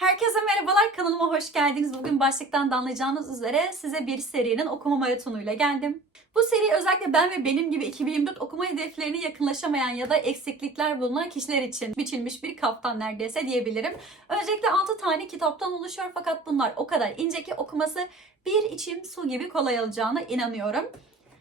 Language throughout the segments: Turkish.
Herkese merhabalar kanalıma hoş geldiniz. Bugün başlıktan da anlayacağınız üzere size bir serinin okuma maratonuyla geldim. Bu seri özellikle ben ve benim gibi 2024 okuma hedeflerine yakınlaşamayan ya da eksiklikler bulunan kişiler için biçilmiş bir kaftan neredeyse diyebilirim. Öncelikle 6 tane kitaptan oluşuyor fakat bunlar o kadar ince ki okuması bir içim su gibi kolay olacağına inanıyorum.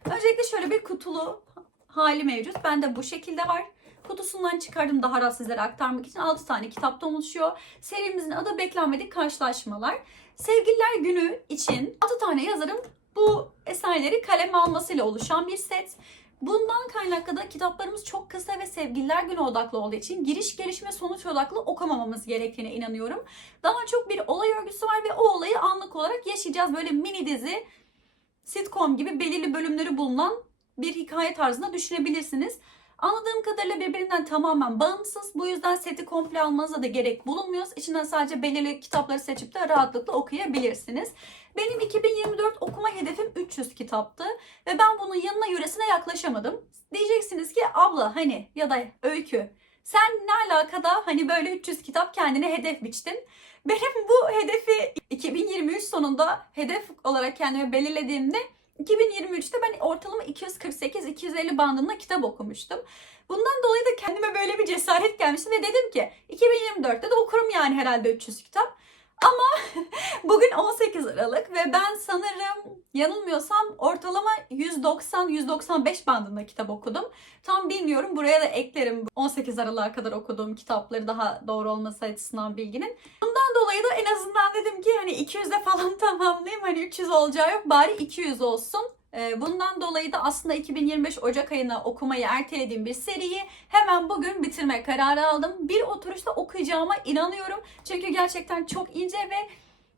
Öncelikle şöyle bir kutulu hali mevcut. Bende bu şekilde var. Kutusundan çıkardım daha rahat sizlere aktarmak için 6 tane kitaptan oluşuyor. Serimizin adı Beklenmedik Karşılaşmalar. Sevgililer Günü için 6 tane yazarın bu eserleri kaleme almasıyla oluşan bir set. Bundan kaynaklı da kitaplarımız çok kısa ve sevgililer günü odaklı olduğu için giriş, gelişme, sonuç odaklı okumamamız gerektiğine inanıyorum. Daha çok bir olay örgüsü var ve o olayı anlık olarak yaşayacağız. Böyle mini dizi, sitcom gibi belirli bölümleri bulunan bir hikaye tarzında düşünebilirsiniz. Anladığım kadarıyla birbirinden tamamen bağımsız. Bu yüzden seti komple almanıza da gerek bulunmuyor. İçinden sadece belirli kitapları seçip de rahatlıkla okuyabilirsiniz. Benim 2024 okuma hedefim 300 kitaptı ve ben bunun yanına yöresine yaklaşamadım. Diyeceksiniz ki abla hani ya da öykü sen ne alakada hani böyle 300 kitap kendine hedef biçtin. Benim bu hedefi 2023 sonunda hedef olarak kendime belirlediğimde 2023'te ben ortalama 248-250 bandında kitap okumuştum. Bundan dolayı da kendime böyle bir cesaret gelmişti ve dedim ki 2024'te de okurum yani herhalde 300 kitap. Ama bugün 18 Aralık ve ben sanırım yanılmıyorsam ortalama 190-195 bandında kitap okudum. Tam bilmiyorum buraya da eklerim 18 Aralık'a kadar okuduğum kitapları daha doğru olması açısından bilginin. Bundan dolayı da en azından dedim ki hani 200'de falan tamamlayayım. Hani 300 olacağı yok bari 200 olsun. Ee, Bundan dolayı da aslında 2025 Ocak ayına okumayı ertelediğim bir seriyi hemen bugün bitirme kararı aldım. Bir oturuşta okuyacağıma inanıyorum. Çünkü gerçekten çok ince ve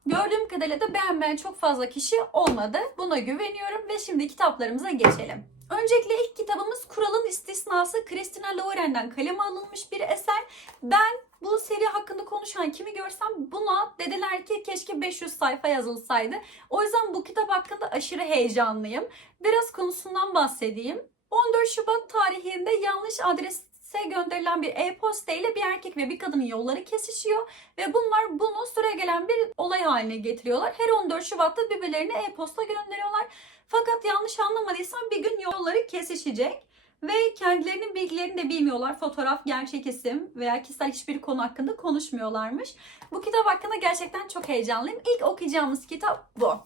gördüğüm kadarıyla da beğenmeyen çok fazla kişi olmadı. Buna güveniyorum ve şimdi kitaplarımıza geçelim. Öncelikle ilk kitabımız Kuralın İstisnası Christina Lauren'den kaleme alınmış bir eser. Ben bu seri hakkında konuşan kimi görsem buna dediler ki keşke 500 sayfa yazılsaydı. O yüzden bu kitap hakkında aşırı heyecanlıyım. Biraz konusundan bahsedeyim. 14 Şubat tarihinde yanlış adrese gönderilen bir e-posta ile bir erkek ve bir kadının yolları kesişiyor ve bunlar bunu süregelen bir olay haline getiriyorlar. Her 14 Şubat'ta birbirlerine e-posta gönderiyorlar. Fakat yanlış anlamadıysam bir gün yolları kesişecek ve kendilerinin bilgilerini de bilmiyorlar. Fotoğraf, gerçek isim veya kişisel hiçbir konu hakkında konuşmuyorlarmış. Bu kitap hakkında gerçekten çok heyecanlıyım. İlk okuyacağımız kitap bu.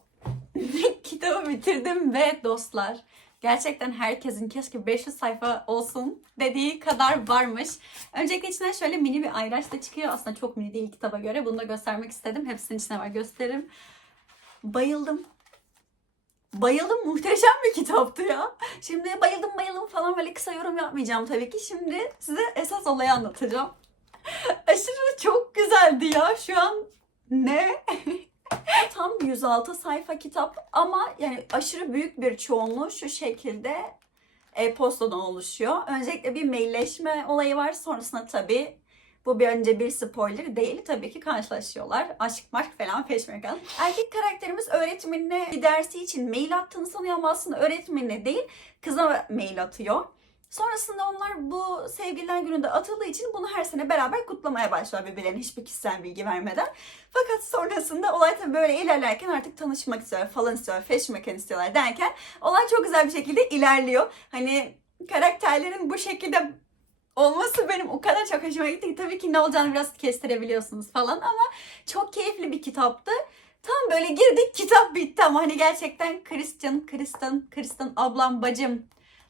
Kitabı bitirdim ve dostlar gerçekten herkesin keşke 500 sayfa olsun dediği kadar varmış. Öncelikle içinden şöyle mini bir ayraç da çıkıyor. Aslında çok mini değil kitaba göre. Bunu da göstermek istedim. Hepsinin içine var gösteririm. Bayıldım. Bayıldım. Muhteşem bir kitaptı ya. Şimdi bayıldım bayıldım falan böyle kısa yorum yapmayacağım tabii ki. Şimdi size esas olayı anlatacağım. Aşırı çok güzeldi ya. Şu an ne? Tam 106 sayfa kitap ama yani aşırı büyük bir çoğunluğu şu şekilde e-postadan oluşuyor. Öncelikle bir mailleşme olayı var. Sonrasında tabii bu bir önce bir spoiler değil. Tabii ki karşılaşıyorlar. Aşk maşk falan peşmekan. Erkek karakterimiz öğretmenine bir dersi için mail attığını sanıyor ama aslında öğretmenine değil kıza mail atıyor. Sonrasında onlar bu sevgililer gününde atıldığı için bunu her sene beraber kutlamaya başlar birbirlerine hiçbir kişisel bilgi vermeden. Fakat sonrasında olay tabii böyle ilerlerken artık tanışmak istiyorlar falan istiyorlar, feşmekan istiyorlar derken olay çok güzel bir şekilde ilerliyor. Hani karakterlerin bu şekilde olması benim o kadar çok hoşuma gitti ki tabii ki ne olacağını biraz kestirebiliyorsunuz falan ama çok keyifli bir kitaptı. Tam böyle girdik kitap bitti ama hani gerçekten Christian, Kristan, Kristan ablam, bacım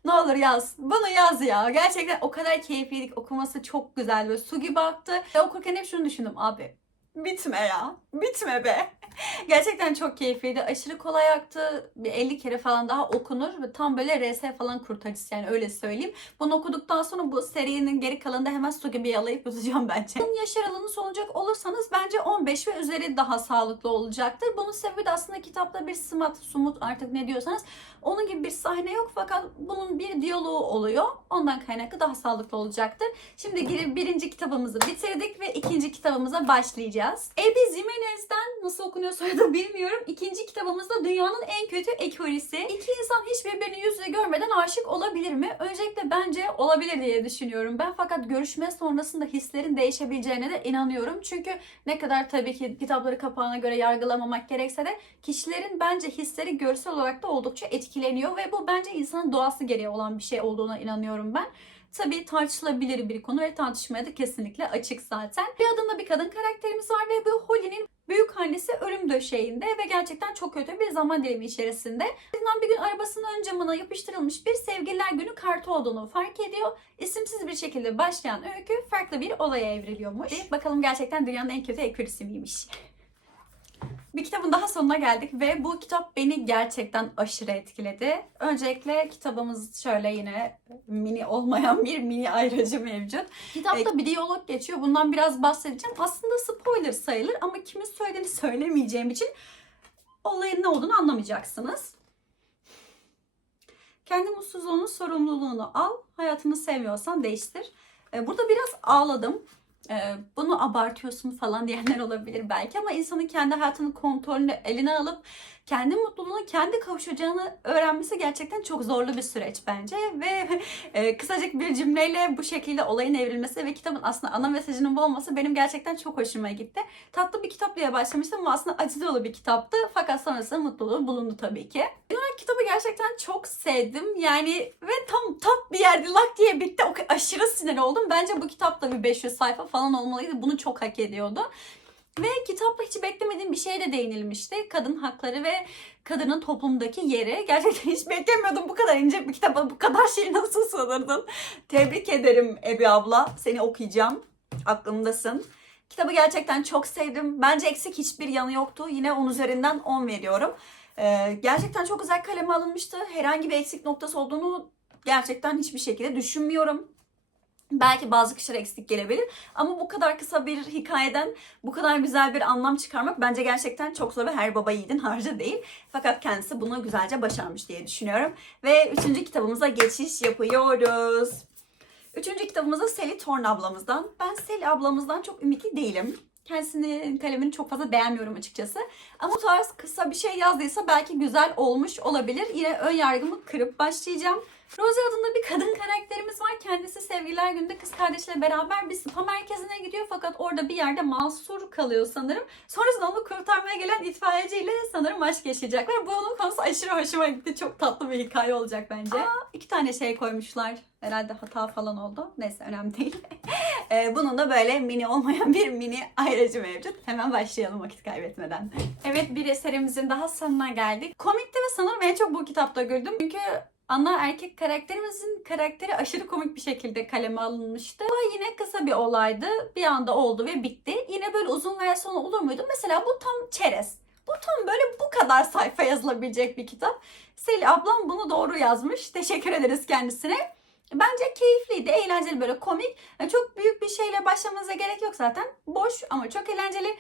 ne olur yaz. Bunu yaz ya. Gerçekten o kadar keyifliydik. Okuması çok güzel. Böyle su gibi aktı. Ve okurken hep şunu düşündüm. Abi bitme ya. Bitme be. Gerçekten çok keyifliydi. Aşırı kolay aktı. Bir 50 kere falan daha okunur. Ve tam böyle RS falan kurtarıcısı yani öyle söyleyeyim. Bunu okuduktan sonra bu serinin geri kalanında hemen su gibi yalayıp yutacağım bence. Bunun yaş aralığını soracak olursanız bence 15 ve üzeri daha sağlıklı olacaktır. Bunun sebebi de aslında kitapta bir sımat, sumut artık ne diyorsanız onun gibi bir sahne yok fakat bunun bir diyaloğu oluyor. Ondan kaynaklı daha sağlıklı olacaktır. Şimdi girip birinci kitabımızı bitirdik ve ikinci kitabımıza başlayacağız. Okuyacağız. Ebi Jimenez'den nasıl okunuyor soyadı bilmiyorum. İkinci kitabımızda Dünyanın En Kötü Ekolisi. İki insan hiç birbirini yüz yüze görmeden aşık olabilir mi? Öncelikle bence olabilir diye düşünüyorum ben. Fakat görüşme sonrasında hislerin değişebileceğine de inanıyorum. Çünkü ne kadar tabii ki kitapları kapağına göre yargılamamak gerekse de kişilerin bence hisleri görsel olarak da oldukça etkileniyor ve bu bence insanın doğası gereği olan bir şey olduğuna inanıyorum ben. Tabii tartışılabilir bir konu ve tartışmaya da kesinlikle açık zaten. Bir adında bir kadın karakterimiz var ve bu Holly'nin büyük annesi ölüm döşeğinde ve gerçekten çok kötü bir zaman dilimi içerisinde. Ardından bir gün arabasının ön camına yapıştırılmış bir sevgililer günü kartı olduğunu fark ediyor. İsimsiz bir şekilde başlayan öykü farklı bir olaya evriliyormuş. Bakalım gerçekten dünyanın en kötü ekolisi miymiş? Kitabın daha sonuna geldik ve bu kitap beni gerçekten aşırı etkiledi. Öncelikle kitabımız şöyle yine mini olmayan bir mini ayracı mevcut. Kitapta bir diyalog geçiyor. Bundan biraz bahsedeceğim. Aslında spoiler sayılır ama kimin söylediğini söylemeyeceğim için olayın ne olduğunu anlamayacaksınız. Kendi mutsuzluğunun sorumluluğunu al. Hayatını sevmiyorsan değiştir. Ee, Burada biraz ağladım. Ee, Bunu abartıyorsun falan diyenler olabilir belki ama insanın kendi hayatının kontrolünü eline alıp kendi mutluluğuna kendi kavuşacağını öğrenmesi gerçekten çok zorlu bir süreç bence ve e, kısacık bir cümleyle bu şekilde olayın evrilmesi ve kitabın aslında ana mesajının bu olması benim gerçekten çok hoşuma gitti. Tatlı bir kitap diye başlamıştım ama aslında acı dolu bir kitaptı fakat sonrasında mutluluğu bulundu tabii ki. Ben kitabı gerçekten çok sevdim yani ve tam tat bir yerde lak diye bitti. O aşırı sinir oldum. Bence bu kitap da bir 500 sayfa falan olmalıydı. Bunu çok hak ediyordu. Ve kitapta hiç beklemediğim bir şeye de değinilmişti. Kadın hakları ve kadının toplumdaki yeri. Gerçekten hiç beklemiyordum bu kadar ince bir kitaba bu kadar şeyi nasıl sığdırdın. Tebrik ederim Ebi abla. Seni okuyacağım. Aklımdasın. Kitabı gerçekten çok sevdim. Bence eksik hiçbir yanı yoktu. Yine 10 üzerinden 10 veriyorum. Ee, gerçekten çok güzel kaleme alınmıştı. Herhangi bir eksik noktası olduğunu gerçekten hiçbir şekilde düşünmüyorum. Belki bazı kişilere eksik gelebilir ama bu kadar kısa bir hikayeden bu kadar güzel bir anlam çıkarmak bence gerçekten çok zor ve her baba yiğidin harcı değil. Fakat kendisi bunu güzelce başarmış diye düşünüyorum. Ve üçüncü kitabımıza geçiş yapıyoruz. Üçüncü kitabımızda Sally Thorne ablamızdan. Ben Sally ablamızdan çok ümitli değilim. Kendisinin kalemini çok fazla beğenmiyorum açıkçası. Ama bu tarz kısa bir şey yazdıysa belki güzel olmuş olabilir. Yine ön yargımı kırıp başlayacağım. Rosie adında bir kadın karakterimiz var. Kendisi sevgililer günde kız kardeşiyle beraber bir spa merkezine gidiyor. Fakat orada bir yerde mahsur kalıyor sanırım. Sonrasında onu kurtarmaya gelen itfaiyeciyle sanırım aşk yaşayacaklar. Bunun konusu aşırı hoşuma gitti. Çok tatlı bir hikaye olacak bence. Aa, iki tane şey koymuşlar. Herhalde hata falan oldu. Neyse önemli değil. Ee, bunun da böyle mini olmayan bir mini ayracı mevcut. Hemen başlayalım vakit kaybetmeden. Evet bir eserimizin daha sonuna geldik. Komikti ve sanırım en çok bu kitapta güldüm. Çünkü ana erkek karakterimizin karakteri aşırı komik bir şekilde kaleme alınmıştı. Ama yine kısa bir olaydı. Bir anda oldu ve bitti. Yine böyle uzun versiyonu olur muydu? Mesela bu tam çerez. Bu tam böyle bu kadar sayfa yazılabilecek bir kitap. Seli ablam bunu doğru yazmış. Teşekkür ederiz kendisine. Bence keyifliydi, eğlenceli böyle komik. Yani çok büyük bir şeyle başlamanıza gerek yok zaten. Boş ama çok eğlenceli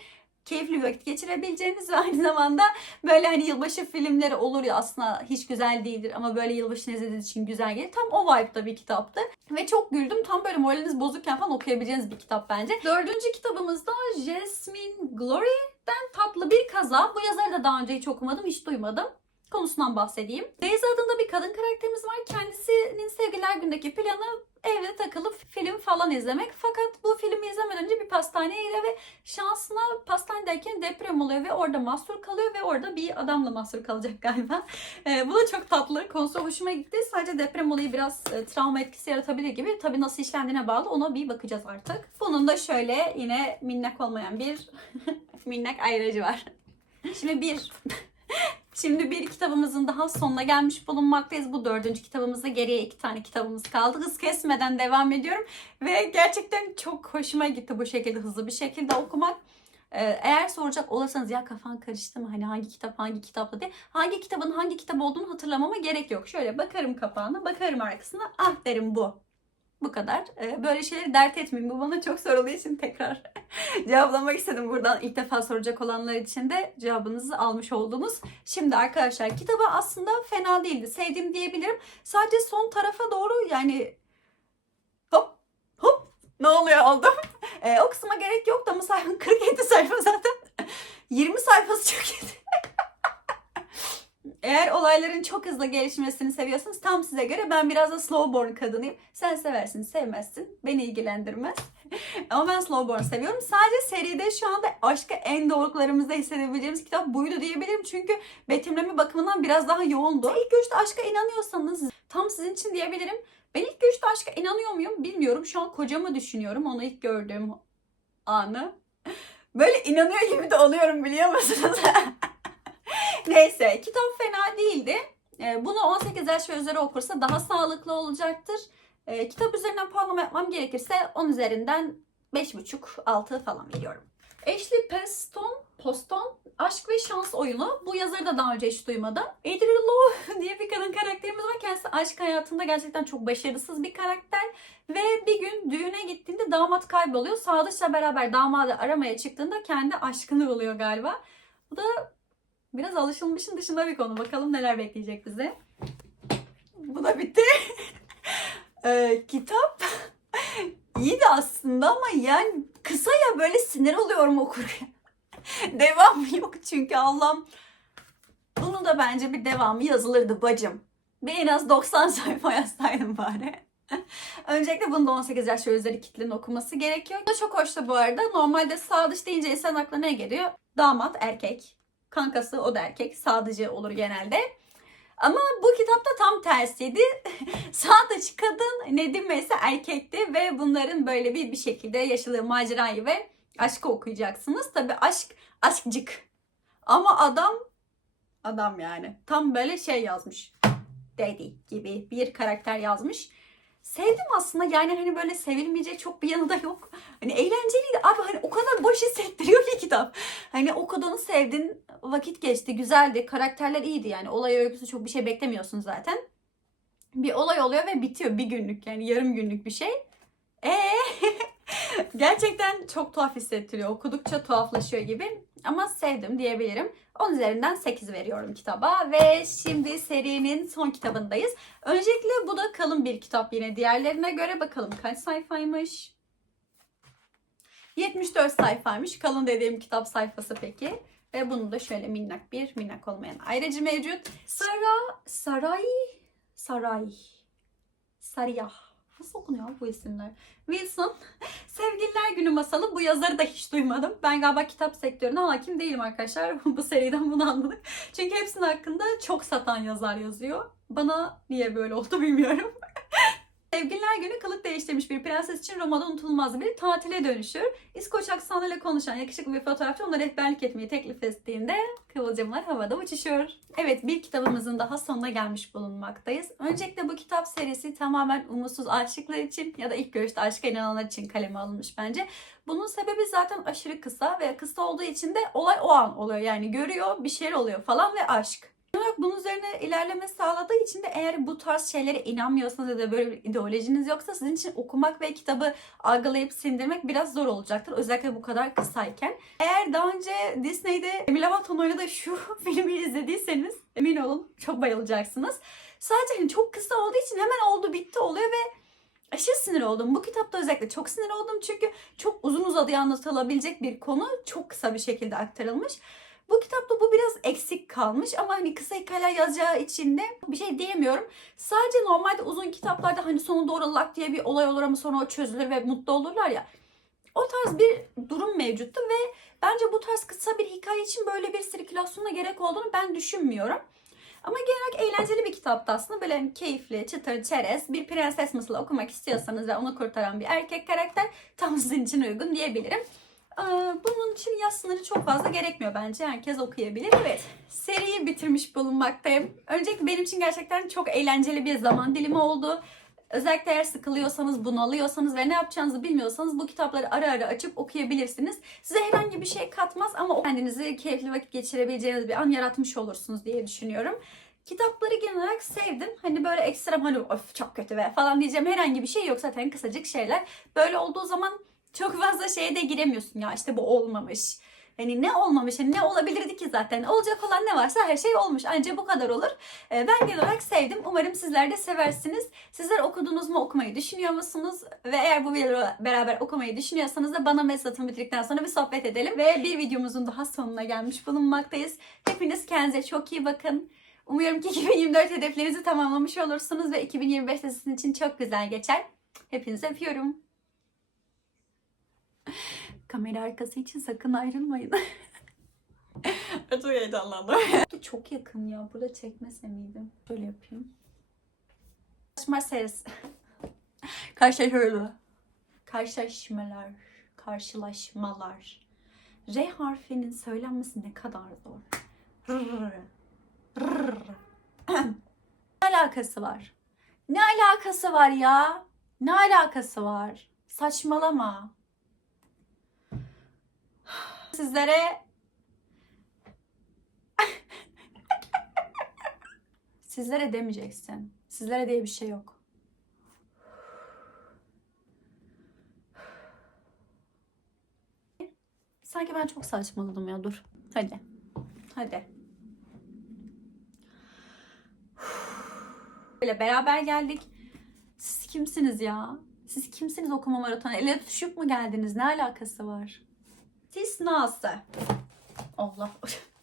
keyifli bir vakit geçirebileceğiniz ve aynı zamanda böyle hani yılbaşı filmleri olur ya aslında hiç güzel değildir ama böyle yılbaşı izlediğiniz için güzel gelir. Tam o vibe'da bir kitaptı. Ve çok güldüm. Tam böyle moraliniz bozukken falan okuyabileceğiniz bir kitap bence. Dördüncü kitabımızda Jasmine Glory'den Tatlı Bir Kaza. Bu yazarı da daha önce hiç okumadım, hiç duymadım konusundan bahsedeyim. Daisy adında bir kadın karakterimiz var. Kendisinin sevgililer gündeki planı evde takılıp film falan izlemek. Fakat bu filmi izlemeden önce bir pastaneye gidiyor ve şansına pastanedeyken deprem oluyor ve orada mahsur kalıyor ve orada bir adamla mahsur kalacak galiba. Ee, bu da çok tatlı. Konusu hoşuma gitti. Sadece deprem olayı biraz e, travma etkisi yaratabilir gibi. Tabii nasıl işlendiğine bağlı. Ona bir bakacağız artık. Bunun da şöyle yine minnak olmayan bir minnak ayracı var. Şimdi bir Şimdi bir kitabımızın daha sonuna gelmiş bulunmaktayız. Bu dördüncü kitabımızda geriye iki tane kitabımız kaldı. Hız kesmeden devam ediyorum. Ve gerçekten çok hoşuma gitti bu şekilde hızlı bir şekilde okumak. Ee, Eğer soracak olursanız ya kafan karıştı mı hani hangi kitap hangi kitapta diye hangi kitabın hangi kitap olduğunu hatırlamama gerek yok. Şöyle bakarım kapağına bakarım arkasına ah derim bu. Bu kadar. Ee, Böyle şeyleri dert etmeyin. Bu bana çok sorulduğu için tekrar cevaplamak istedim. Buradan ilk defa soracak olanlar için de cevabınızı almış oldunuz. Şimdi arkadaşlar kitabı aslında fena değildi. Sevdim diyebilirim. Sadece son tarafa doğru yani hop hop ne oluyor oldum? Ee, o kısma gerek yok da ama sayfanın 47 sayfa zaten. 20 sayfası çok kötü. Eğer olayların çok hızlı gelişmesini seviyorsanız tam size göre ben biraz da slowborn kadınıyım. Sen seversin, sevmezsin. Beni ilgilendirmez. Ama ben slowborn seviyorum. Sadece seride şu anda aşkı en doğruluklarımızda hissedebileceğimiz kitap buydu diyebilirim. Çünkü betimleme bakımından biraz daha yoğundu. İlk görüşte aşka inanıyorsanız tam sizin için diyebilirim. Ben ilk görüşte aşka inanıyor muyum bilmiyorum. Şu an kocamı düşünüyorum. Onu ilk gördüğüm anı. Böyle inanıyor gibi de oluyorum biliyor musunuz? Neyse kitap fena değildi. Ee, Bunu 18 yaş ve üzeri okursa daha sağlıklı olacaktır. Ee, Kitap üzerinden puanlama yapmam gerekirse 10 üzerinden 5,5-6 falan veriyorum. Ashley Preston, Poston, Aşk ve Şans oyunu. Bu yazarı da daha önce hiç duymadım. Adrian Lowe diye bir kadın karakterimiz var. Kendisi aşk hayatında gerçekten çok başarısız bir karakter. Ve bir gün düğüne gittiğinde damat kayboluyor. Sadıç'la beraber damadı aramaya çıktığında kendi aşkını buluyor galiba. Bu da biraz alışılmışın dışında bir konu. Bakalım neler bekleyecek bize. Bu da bitti. Ee, kitap iyiydi aslında ama yani kısa ya böyle sinir oluyorum okurken. Devam yok çünkü Allah'ım. Bunu da bence bir devamı yazılırdı bacım. Bir en az 90 sayfa yazsaydım bari. Öncelikle bunu da 18 yaş üzeri kitlenin okuması gerekiyor. Da çok hoştu bu arada. Normalde sadıç deyince insan aklına ne geliyor? Damat erkek. Kankası o da erkek. Sadıcı olur genelde. Ama bu kitapta tam tersiydi. Sadıç kadın, Nedim ise erkekti ve bunların böyle bir bir şekilde yaşadığı macerayı ve aşkı okuyacaksınız. Tabi aşk, aşkcık. Ama adam, adam yani tam böyle şey yazmış. Daddy gibi bir karakter yazmış. Sevdim aslında yani hani böyle sevilmeyecek çok bir yanı da yok. Hani eğlenceliydi abi hani o kadar boş hissettiriyor ki kitap. Hani okuduğunu sevdin, vakit geçti, güzeldi, karakterler iyiydi yani. Olay örgüsü çok bir şey beklemiyorsun zaten. Bir olay oluyor ve bitiyor bir günlük yani yarım günlük bir şey. Ee gerçekten çok tuhaf hissettiriyor. Okudukça tuhaflaşıyor gibi. Ama sevdim diyebilirim. 10 üzerinden 8 veriyorum kitaba ve şimdi serinin son kitabındayız. Öncelikle bu da kalın bir kitap yine diğerlerine göre bakalım kaç sayfaymış. 74 sayfaymış. Kalın dediğim kitap sayfası peki. Ve bunun da şöyle minnak bir, minnak olmayan ayrıcı mevcut. Sara, Saray, Saray, Sariyah. Nasıl okunuyor bu isimler? Wilson, Sevgililer Günü masalı. Bu yazarı da hiç duymadım. Ben galiba kitap sektörüne hakim değilim arkadaşlar. bu seriden bunu anladık. Çünkü hepsinin hakkında çok satan yazar yazıyor. Bana niye böyle oldu bilmiyorum. Sevgililer günü kılık değiştirmiş bir prenses için Roma'da unutulmaz bir tatile dönüşür. İskoç aksanıyla konuşan yakışıklı bir fotoğrafçı ona rehberlik etmeyi teklif ettiğinde kıvılcımlar havada uçuşuyor. Evet bir kitabımızın daha sonuna gelmiş bulunmaktayız. Öncelikle bu kitap serisi tamamen umutsuz aşıklar için ya da ilk görüşte aşka inananlar için kaleme alınmış bence. Bunun sebebi zaten aşırı kısa ve kısa olduğu için de olay o an oluyor. Yani görüyor bir şeyler oluyor falan ve aşk olarak bunun üzerine ilerleme sağladığı için de eğer bu tarz şeylere inanmıyorsanız ya da böyle bir ideolojiniz yoksa sizin için okumak ve kitabı algılayıp sindirmek biraz zor olacaktır. Özellikle bu kadar kısayken. Eğer daha önce Disney'de Demi Lovato'nun oynadığı şu filmi izlediyseniz emin olun çok bayılacaksınız. Sadece hani çok kısa olduğu için hemen oldu bitti oluyor ve aşırı sinir oldum. Bu kitapta özellikle çok sinir oldum çünkü çok uzun uzadıya anlatılabilecek bir konu çok kısa bir şekilde aktarılmış. Bu kitapta bu biraz eksik kalmış ama hani kısa hikayeler yazacağı için de bir şey diyemiyorum. Sadece normalde uzun kitaplarda hani sonu doğru lak diye bir olay olur ama sonra o çözülür ve mutlu olurlar ya. O tarz bir durum mevcuttu ve bence bu tarz kısa bir hikaye için böyle bir sirkülasyona gerek olduğunu ben düşünmüyorum. Ama genel olarak eğlenceli bir kitaptı aslında. Böyle keyifli, çıtır, çerez, bir prenses masalı okumak istiyorsanız ve onu kurtaran bir erkek karakter tam sizin için uygun diyebilirim. Ee, Bunun için yaş sınırı çok fazla gerekmiyor bence. Herkes okuyabilir. Evet, seriyi bitirmiş bulunmaktayım. Öncelikle benim için gerçekten çok eğlenceli bir zaman dilimi oldu. Özellikle eğer sıkılıyorsanız, bunalıyorsanız ve ne yapacağınızı bilmiyorsanız bu kitapları ara ara açıp okuyabilirsiniz. Size herhangi bir şey katmaz ama kendinizi keyifli vakit geçirebileceğiniz bir an yaratmış olursunuz diye düşünüyorum. Kitapları genel olarak sevdim. Hani böyle ekstrem hani of çok kötü ve falan diyeceğim herhangi bir şey yok. Zaten kısacık şeyler. Böyle olduğu zaman çok fazla şeye de giremiyorsun ya işte bu olmamış. Hani ne olmamış, hani ne olabilirdi ki zaten? Olacak olan ne varsa her şey olmuş. Anca bu kadar olur. Ee, ben genel olarak sevdim. Umarım sizler de seversiniz. Sizler okudunuz mu, okumayı düşünüyor musunuz? Ve eğer bu videoları beraber okumayı düşünüyorsanız da bana mesaj atın bitirdikten sonra bir sohbet edelim. Ve bir videomuzun daha sonuna gelmiş bulunmaktayız. Hepiniz kendinize çok iyi bakın. Umuyorum ki 2024 hedeflerinizi tamamlamış olursunuz ve 2025 de sizin için çok güzel geçer. Hepinizi öpüyorum. Kamera arkası için sakın ayrılmayın. Çok heyecanlandım. Çok yakın ya. Burada çekmese miydim? Şöyle yapayım. Karşılaşma serisi. Karşılaşma. Karşılaşmalar. Karşılaşmalar. R harfinin söylenmesi ne kadar zor. Rrr. Rrr. ne alakası var? Ne alakası var ya? Ne alakası var? Saçmalama. Sizlere Sizlere demeyeceksin. Sizlere diye bir şey yok. Sanki ben çok saçmaladım ya dur. Hadi. Hadi. Böyle beraber geldik. Siz kimsiniz ya? Siz kimsiniz okuma maratonu? Ele tutuşup mu geldiniz? Ne alakası var? Siz nasıl? Allah.